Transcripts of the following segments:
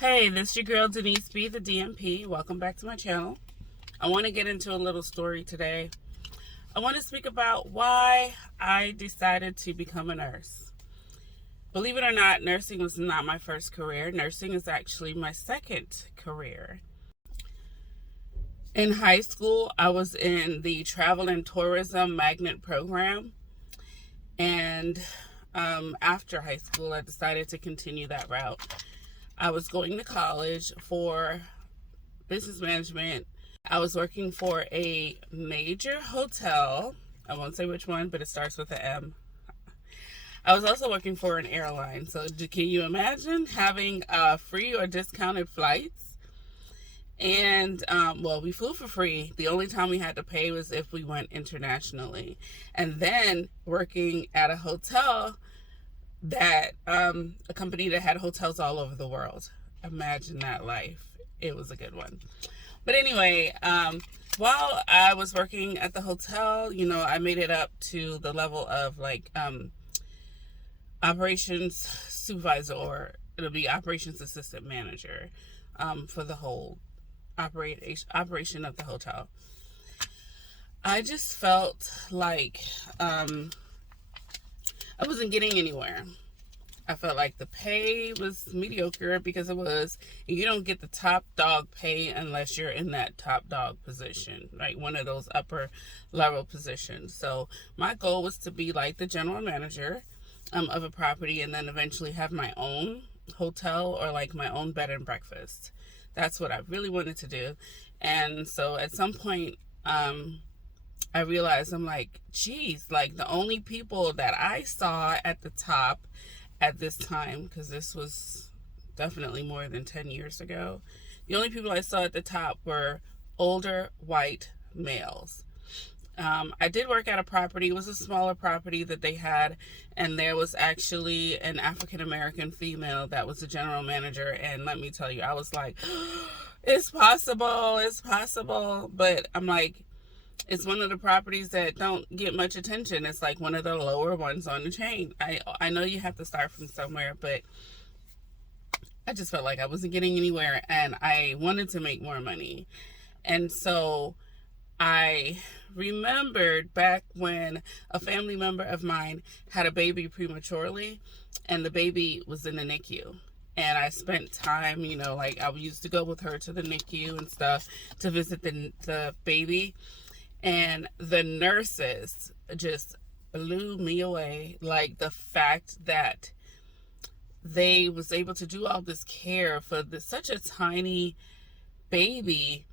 Hey, this is your girl Denise B, the DMP. Welcome back to my channel. I want to get into a little story today. I want to speak about why I decided to become a nurse. Believe it or not, nursing was not my first career. Nursing is actually my second career. In high school, I was in the travel and tourism magnet program. And after high school, I decided to continue that route. I was going to college for business management. I was working for a major hotel. I won't say which one, but it starts with an M. I was also working for an airline. So can you imagine having free or discounted flights? And we flew for free. The only time we had to pay was if we went internationally. And then working at a hotel that a company that had hotels all over the world. Imagine that life. It was a good one. But anyway, while I was working at the hotel, I made it up to the level of operations supervisor, or it'll be operations assistant manager, for the whole operation of the hotel. I just felt like I wasn't getting anywhere. I felt like the pay was mediocre because you don't get the top dog pay unless you're in that top dog position, right? One of those upper level positions. So my goal was to be like the general manager of a property, and then eventually have my own hotel or like my own bed and breakfast. That's what I really wanted to do. And so at some point, I realized, I'm like, geez, like the only people that I saw at the top at this time, because this was definitely more than 10 years ago, the only people I saw at the top were older white males. I did work at a property. It was a smaller property that they had, and there was actually an African American female that was the general manager. And let me tell you, I was like, it's possible. But I'm like, it's one of the properties that don't get much attention. It's like one of the lower ones on the chain. I know you have to start from somewhere, but I just felt like I wasn't getting anywhere, and I wanted to make more money. And so I remembered back when a family member of mine had a baby prematurely, and the baby was in the NICU. And I spent time, I used to go with her to the NICU and stuff to visit the baby. And the nurses just blew me away. Like the fact that they was able to do all this care for such a tiny baby.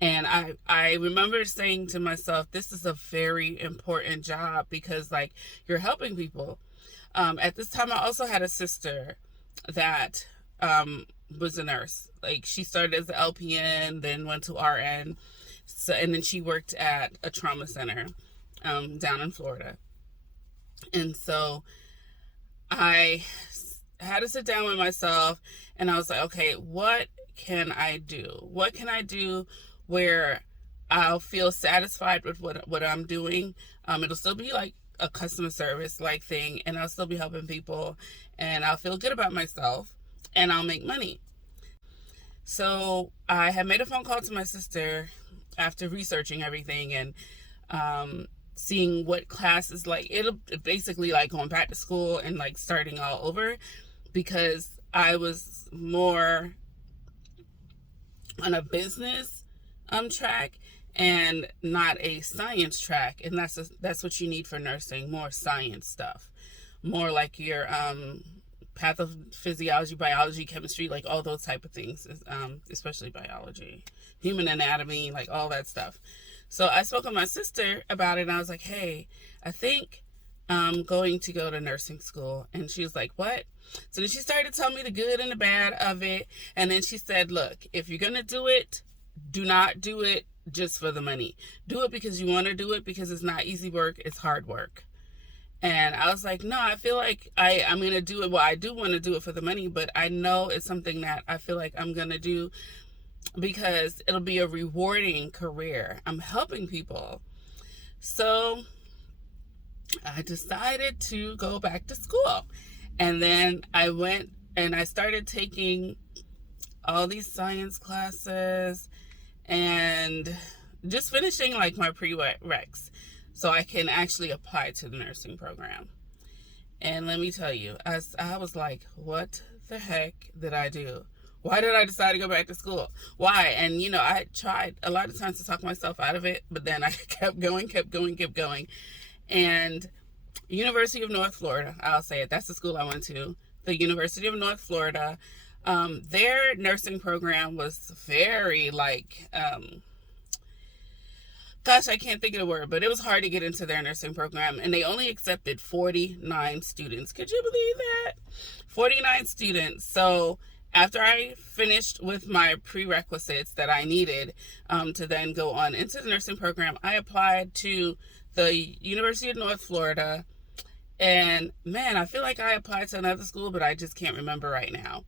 And I remember saying to myself, this is a very important job, because like you're helping people. At this time, I also had a sister that was a nurse. Like she started as an LPN, then went to RN. So, and then she worked at a trauma center down in Florida. And so I had to sit down with myself, and I was like, okay, what can I do? What can I do where I'll feel satisfied with what I'm doing? It'll still be like a customer service like thing, and I'll still be helping people, and I'll feel good about myself, and I'll make money. So I had made a phone call to my sister after researching everything and seeing what classes, like it'll basically like going back to school and like starting all over, because I was more on a business track and not a science track. And that's what you need for nursing, more science stuff, more like your pathophysiology, biology, chemistry, like all those type of things, especially biology, human anatomy, like all that stuff. So I spoke with my sister about it, and I was like, hey, I think I'm going to go to nursing school. And she was like, what? So then she started telling me the good and the bad of it. And then she said, look, if you're going to do it, do not do it just for the money. Do it because you want to do it, because it's not easy work. It's hard work. And I was like, no, I feel like I'm going to do it. Well, I do want to do it for the money, but I know it's something that I feel like I'm going to do because it'll be a rewarding career. I'm helping people. So I decided to go back to school. And then I went and I started taking all these science classes and just finishing like my prereqs so I can actually apply to the nursing program. And let me tell you, I was like, what the heck did I do? Why did I decide to go back to school? Why? And, I tried a lot of times to talk myself out of it, but then I kept going. And University of North Florida, I'll say it, that's the school I went to, the University of North Florida. Their nursing program was very gosh, I can't think of the word, but it was hard to get into their nursing program, and they only accepted 49 students. Could you believe that? 49 students. So after I finished with my prerequisites that I needed to then go on into the nursing program, I applied to the University of North Florida. And man, I feel like I applied to another school, but I just can't remember right now.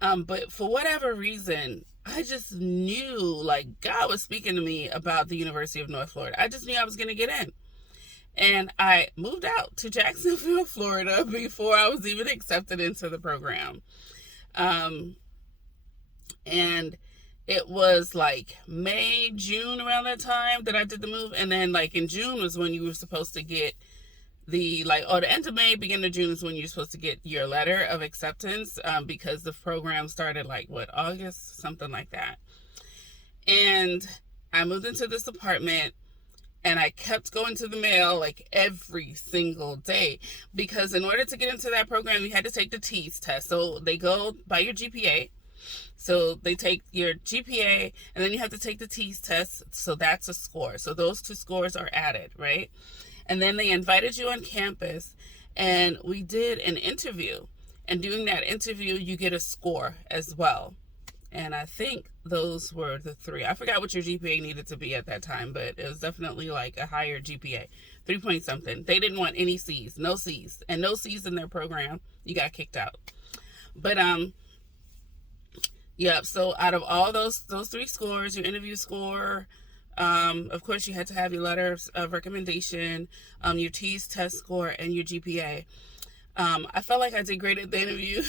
But for whatever reason, I just knew like God was speaking to me about the University of North Florida. I just knew I was going to get in. And I moved out to Jacksonville, Florida before I was even accepted into the program. And it was like May, June around that time that I did the move. And then like in June was when you were supposed to get the end of May, beginning of June is when you're supposed to get your letter of acceptance, because the program started August, something like that. And I moved into this apartment and I kept going to the mail like every single day, because in order to get into that program, you had to take the TEAS test. So they go by your GPA. So they take your GPA and then you have to take the TEAS test. So that's a score. So those two scores are added, right? And then they invited you on campus and we did an interview. And doing that interview, you get a score as well. And I think those were the three. I forgot what your GPA needed to be at that time, but it was definitely like a higher GPA, 3 point something. They didn't want any C's, no C's, and no C's in their program. You got kicked out. But yeah. So out of all those three scores, your interview score, of course, you had to have your letter of recommendation, your TEAS test score, and your GPA. I felt like I did great at the interview.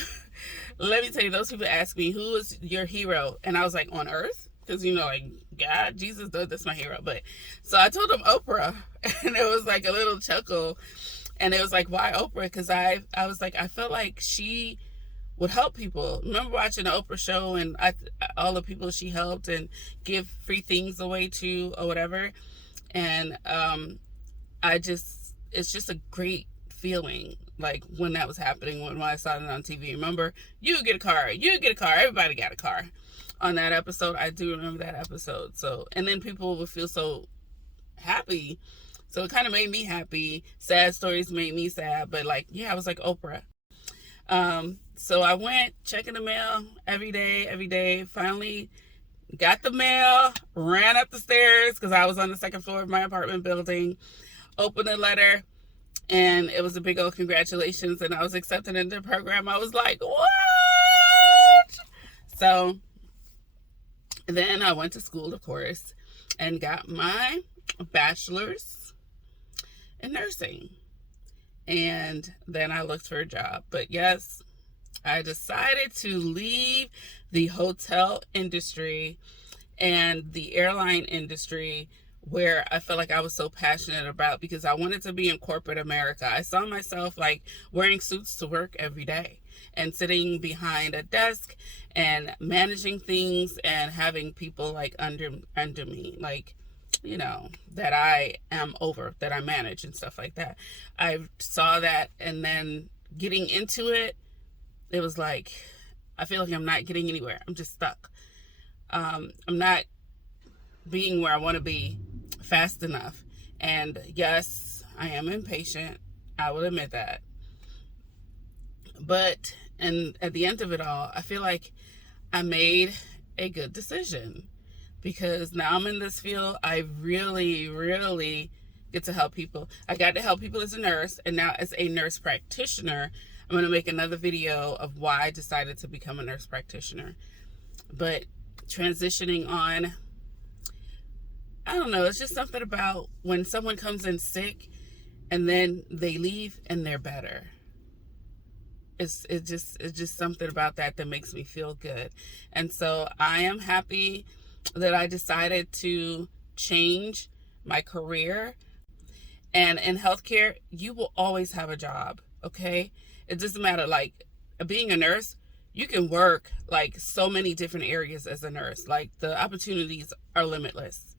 Let me tell you, those people asked me, who is your hero? And I was like, on earth? Because, God, Jesus, that's my hero. But so I told them Oprah, and it was like a little chuckle. And it was like, why Oprah? Because I was like, I felt like she would help people. Remember watching the Oprah show and all the people she helped and give free things away to or whatever. And it's just a great feeling, like when that was happening, when I saw it on TV. Remember, you get a car, everybody got a car on that episode. I do remember that episode. So, and then people would feel so happy. So it kind of made me happy. Sad stories made me sad, but I was like Oprah. So I went checking the mail every day, finally got the mail, ran up the stairs because I was on the second floor of my apartment building, opened the letter, and it was a big old congratulations, and I was accepted into the program. I was like, what? So then I went to school, of course, and got my bachelor's in nursing. And then I looked for a job. But yes, I decided to leave the hotel industry and the airline industry, where I felt like I was so passionate about, because I wanted to be in corporate America. I saw myself wearing suits to work every day and sitting behind a desk and managing things and having people under me, that I am over, that I manage and stuff like that. I saw that, and then getting into it, it was like, I feel like I'm not getting anywhere. I'm just stuck. I'm not being where I want to be fast enough. And yes, I am impatient. I will admit that. But, and at the end of it all, I feel like I made a good decision, because now I'm in this field. I really, really get to help people. I got to help people as a nurse, and now as a nurse practitioner, I'm going to make another video of why I decided to become a nurse practitioner. But transitioning on, I don't know, it's just something about when someone comes in sick and then they leave and they're better. it's just something about that makes me feel good. And so I am happy that I decided to change my career. And in healthcare, you will always have a job, okay? It doesn't matter, like, being a nurse, you can work like so many different areas as a nurse. Like, the opportunities are limitless.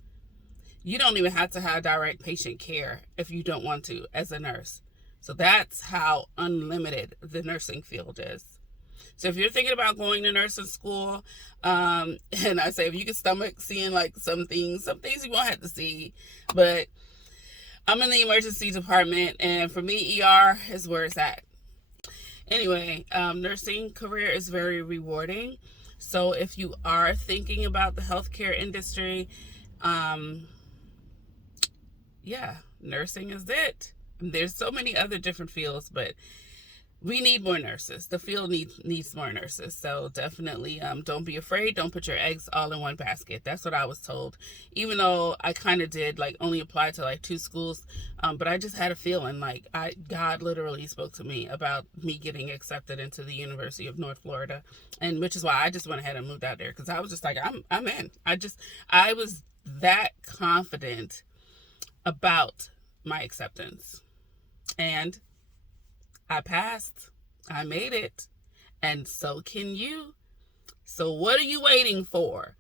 You don't even have to have direct patient care if you don't want to as a nurse. So that's how unlimited the nursing field is. So if you're thinking about going to nursing school, and I say if you can stomach seeing like some things you won't have to see, but I'm in the emergency department, and for me, ER is where it's at. Anyway, nursing career is very rewarding. So if you are thinking about the healthcare industry, yeah, nursing is it. There's so many other different fields, but we need more nurses. The field needs more nurses. So definitely don't be afraid. Don't put your eggs all in one basket. That's what I was told. Even though I kind of did like only apply to like 2 schools, but I just had a feeling like God literally spoke to me about me getting accepted into the University of North Florida, and which is why I just went ahead and moved out there, because I was just like, I'm in. I was that confident about my acceptance, and I passed. I made it. And so can you. So what are you waiting for?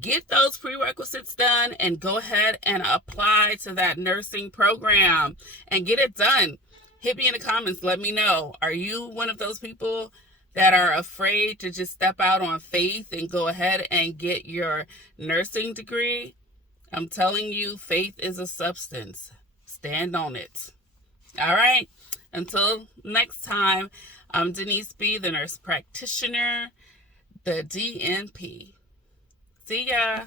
Get those prerequisites done and go ahead and apply to that nursing program and get it done. Hit me in the comments. Let me know. Are you one of those people that are afraid to just step out on faith and go ahead and get your nursing degree? I'm telling you, faith is a substance. Stand on it. All right. Until next time, I'm Denise B., the nurse practitioner, the DNP. See ya.